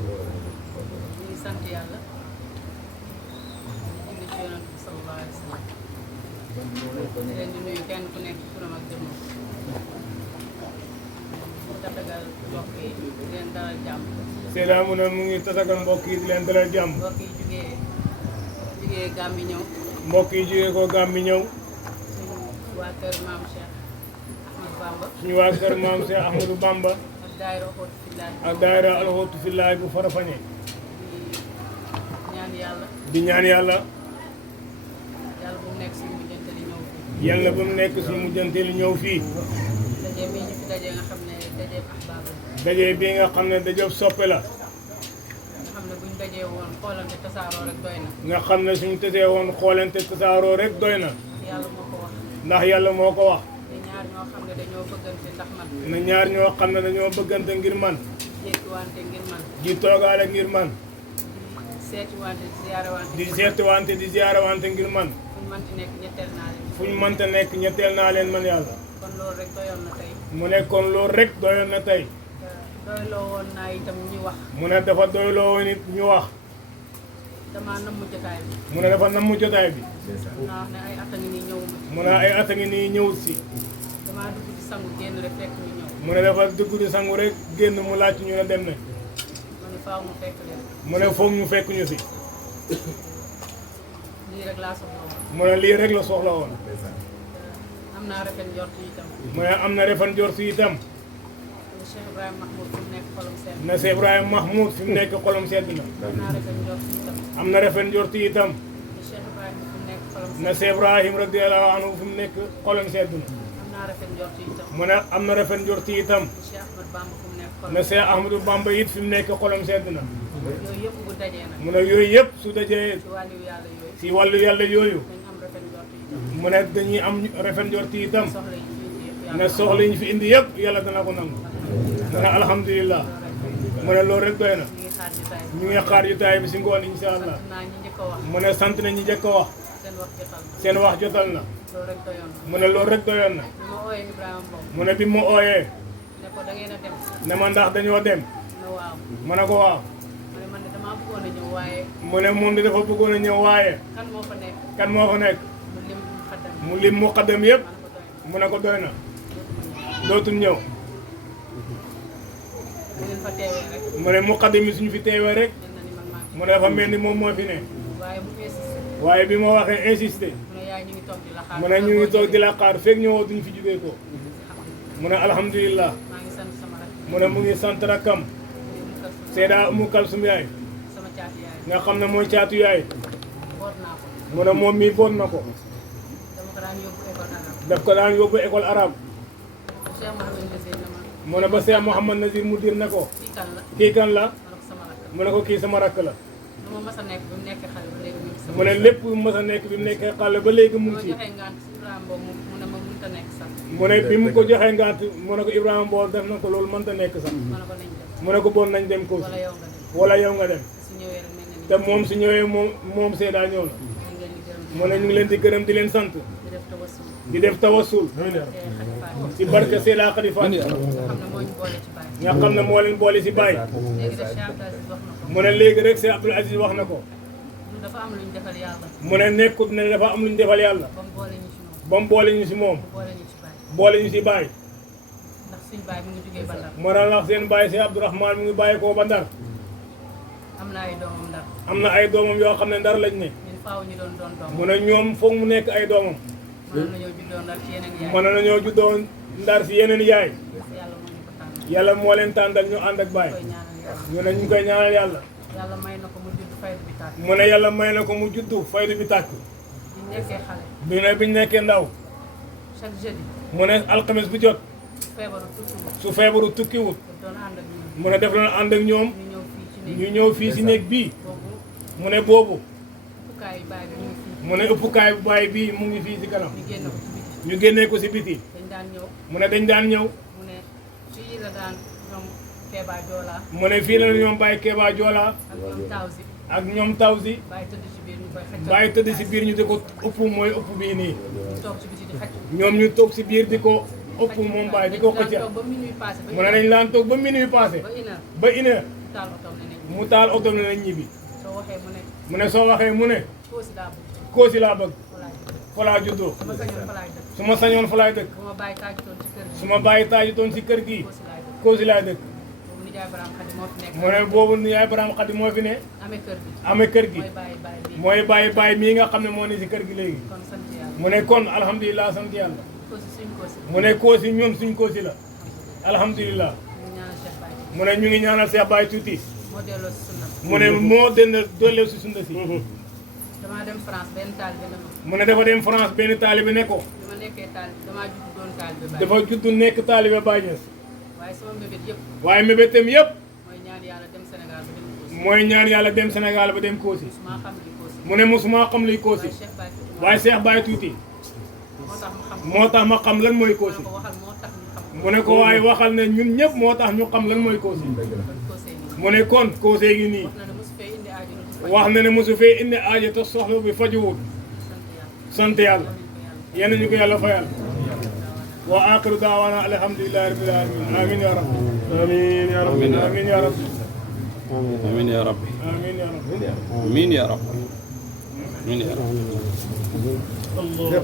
ngi sant yàlla julli ci yonent bi sallallahu alayhi wa sallam di leen di nuyu kenn ku nekk turam ak jëmmam di tatagal mbokk yi di leen dalal jàmm. Seyda mu ne mu ngi tatagal mbokk yi di leen dalal jàmm. mbokk yi jugee Gàmbi ñëw. mbokk yi jugee ko Gàmbi ñëw. suñu waa kër maam Cheikh Ahmadou Bamba. suñu waa kër maam Cheikh Ahmadou Bamba. ak daayira Alxootu Fillaay. ak daayira Alxootu Fillaay bu Farafeñe. di ñaan yàlla. di ñaan yàlla. yàlla bu mu nekk suñu mujjante li ñëw fii. yàlla bu mu nekk suñu mujjante li ñëw fii. daje bii ñu fi daje nga xam ne dajeeb ahbaab la. daje bii nga xam ne dajeeb soppe la. nga xam ne buñ dajee woon xoolante tasaaroo rek doy na. nga xam ne suñu tëjee woon xoolante tasaaroo rek doy na. yàlla moo ko wax. ndax yàlla moo ko wax. te ñaar ñoo xam ne dañoo bëggante ndax man. na ñaar ñoo xam ne dañoo bëggante ngir man. jékkiwante ngir man. di toogaale ngir man. di seetiwante di ziyaarewante. di seetiwante di ziyaarewante ngir man. fuñ mënti nekk ñetteel naa leen. fuñ mënta nekk ñetteel naa leen man yàlla. kon loolu rek doyoon na tey. mu ne kon loolu rek doyoon na tey. doyloo woon naa itam ñu wax. mu ne dafa doyloo woon it ñu wax. damaa namm jotaay bi. mu ne dafa namm jotaay bi. mun naa wax ne ay at a ngi nii ñëwuma. mu ne ay at a ngi nii ñëw si. damaa dugg di sangu génn rek fekk ñu ñëw. mu ne dafa dugg di sangu rek génn mu laaj ñu ne dem nañ. ma ne faaw mu fekk leen. mu ne foog ñu fekk ñu si. lii rek laa soxla woon. mu ne lii rek la soxla woon. am naa rafet njort itam. mu ne am na refan jor si itam. Cheikh Ibrahima Mahmoud fi mu nekk xolam sedd. na Cheikh Ibrahima Mahmoud fi mu nekk xolam sedd na. am naa rafet njort itam. am na refan jor si itam. Cheikh Ibrahima fi mu nekk xolam sedd. na Cheikh Ibrahima radiyallahu anhu fi mu nekk xolam sedd na. am naa rafet njort itam. mu ne am na refan jor si itam. Cheikh Ahmadou Bamba fi mu nekk xolam. na Cheikh Ahmadou Bamba it fi mu nekk xolam sedd na. yooyu yëpp bu dajee nag. mu ne yooyu yëpp su dajee ci wàllu yàlla yooyu. si wàllu yàlla yooyu. dañ am rafet njort itam. mu ne dañuy am refan jor si itam. soxla yi fi indi yëpp na yàlla. soxla yi ñu fi indi yëpp yàlla dana ko nangu. dana alhamdulilah. mu ne loolu rek doy na. ñu ngi xaar jotaay bi. ñu ngi xaar jotaay bi si ngoon incha allah. sant naa ñi njëkk a wax. mu ne sant na ñi njëkk a wax. seen wax jotal na. seen wax jotal na. loolu rek doyoon na. mu ne loolu rek doyoon na. bi ma ooyee Ibrahima Mbow. mu ne bi mu ooyee. ne ko da ngeen a dem. ne ma ndax dañoo dem. ne waaw. ma ne ko waaw. ma ne man de damaa bëggoon a ñëw waaye. mu ne moom di dafa bëggoon a ñëw waaye. kan moo fa nekk. kan moo fa nekk. mu lim xaddam. mu lim muqaddam yëpp. ma ne ko doy na. mu ne ko doy na. dootul ñëw. bu ngeen fa teewee rek. mu ne muqaddam yi suñu fi teewee rek. mel na ni man maa mu ne dafa mel ni moom moo fi ne. waaye mu insisté. waaye bi ma waxee insisté. mu ne yaay ñu ngi toog di la xaar. mu ne ñu ngi toog di la xaar fekk ñëwoo duñ fi jugee ko. mu ne alhamdulilah. maa ngi sant sama rakk. mu ne mu ngi sant rakkam. Seyda Umu Kalsum yaay. sama caati yaay. nga xam ne mooy caatu yaay. boot naa ko. mu ne moom mii boot na ko. dama ko daan yóbbu école arabe. daf ko daan yóbbu école arabe. Cheikh Mouhamed Nazir na ma. mu ne ba Cheikh Mouhamed Nazir mu dir na ko. kii kan la. kii kan la. ma ne ko sama rakk. mu ne ko kii sama rakk la. lu ma mas a nekk bi mu nekkee xale ba léegi mu ngi sama. mu ne lépp lu mas a nekk bi mu nekkee xale ba léegi mu boo ngi ci. joxee ngant si Ibrahima boobu mu ne ma mënut a nekk sax. mu ne bi mu ko joxee ngant mu ne ko Ibrahima Mbow def na ko loolu mënta nekk sax. ma ne ko nañ dem. mu ne ko bon nañ dem ko wala yow nga dem. wala yow nga dem. su ñëwee rek mel na ni. te moom su ñëwee moom Seyda ñëw na. ñu ngi leen di gërëm. mu ne ñu ngi leen di gërëm di leen sant. di def tawassul. di def tawassul te xalifaat ci barke Seyda Khalifa nga xam ne moo ñu boole ci bàyyi. nga xam ne moo leen boole si Baye. léegi rek Cheikh Abdou Aziz wax na ko. mu ne léegi rek Cheikh Abdoul Aziz wax na ko. ñun dafa am lu ñu defal yàlla. mu ne nekkut ne dafa am lu ñu defal yàlla. ba mu boole ñu ci moom. ba mu boole ñu si moom. boole ñu ci bàyyi. boole ñu si Baye. ndax suñu bàyyi mu ngi jugee ba Ndar. moo tax seen Baye Cheikh Abdourahmane mu ngi bàyyi koo ba Ndar. am na ay doomam Ndar. am na ay doomam yoo xam ne Ndar lañ ne. ñun faaw ñu doon doom. mu ne ñoom foog mu nekk ay doomam. mënoon nañoo juddoo Ndar ci yeneen yaay. mën nañoo juddoo Ndar si yeneen yaay. yàlla moo ñu ko tànn. yàlla moo leen tàndal ñu ànd ak Baye. koy ñaanal yàlla. ñu ne ñu koy ñaanal yàlla. yàlla may na ko mu judd faydu bi tàkk. mu ne yàlla may na ko mu juddu faydu bi tàkk. bi nekkee xale. biñ nekkee ndaw. chaque jeudi. mu ne alxames bu jot. feebaru tukkiwut. su feebaru tukkiwut. doon ànd ak ñun. mu ne def doon ànd ak ñoom. ñu ñëw fii ci néeg. ñu ñëw fii si néeg bii. boobu mu ne boobu. upukaay baay bi ñu ngi fii. mu ne ëppukaay bu Baye bii mu ngi fii si kanam. ñu génn ko ci biti. ñu génnee ko si biti. dañ daan ñëw. mu ne dañ daan ñëw. mu ne fii la daan ñoom Kéba Joola. mu ne fii la ñoom Baye Kéba Joola. ak ñoom Tawsi. ak ñoom Tawsi. Baye tëdd ci biir ñu koy xëccal. Baye tëdd si biir ñu di ko ëpp mooy ëpp bii nii. ñu toog ci biti di xëcc. ñoom ñu toog si biir di ko ëpp moom bàyyi di ko xëcca ba minuit passé mu ne nañ laan toog ba minuit passé ba une heure ba une heure taal otom ne nañ mu taal oto ne nañ ñibbi soo waxee mu ne mu ne soo waxee mu ne Kossy laa bëgg Kossy laa bëgg walaay fa laa juddoo su ma sañoon fa laay dëkk su ma sañoon fa laay dëkk bu ma bàyyi tàggatoon ci kër gi su ma bàyyi taajutoon si kër gii Kossy laay dëkk Kossy laay dëkk boobu nijaay Ibrahima Khady moo fi nekk mu ne boobu yaay Ibrahima Khady moo fi ne amee kër gi amee kër gi mooy bàyyi mooy bàyyi mii nga xam ne moo ne si kër gi léegi kon sant yàlla mu ne kon alhamdulilah sant yàlla Kossy suñ Kossy mu ne Kossy ñun suñ Kossy la alhamdulilah ñu ñaanal Cheikh Baye mu ne ñu ngi ñaanal Cheikh Baye tuuti moo delloo si sunna mu ne moo dend dooleel si sunda si damaa dem France benn taalibe ne ma mu ne dafa dem France benn taalibe ne ko bi ma nekkee taalibe damaa judd doon taalibe Baye dafa judd nekk taalibe Baye Niass waaye sama mbébét yëpp waaye mébétam yëpp mooy ñaan yàlla dem Sénégal ba dem Kossy mooy ñaan yàlla dem Sénégal ba dem Kossy maa xam li Kossy mu ne mosuma xam luy Kossy waaye Cheikh Baye waaye Cheikh Baye tuuti tuuti moo tax ma xam lan mooy Kossy ko waxal moo tax ñu xam mu ne ko waaye waxal ne ñun ñëpp moo tax ñu xam lan mooy Kossy Kossy nii mu ne kon Kossy gi nii wax na ne mosu fee indi aajo lu dul faj. wax na ne mosu fee indi aajo te soxla bi fajuwut sant sant yàlla yàlla yéen ñu ko yàlla fayal wa axiru daawaana alhamdulillahi rabbil alamin amin ya rabbi آمين يا رب amin ya rabbi آمين يا رب amin ya rabbi آمين يا رب آمين يا رب Allah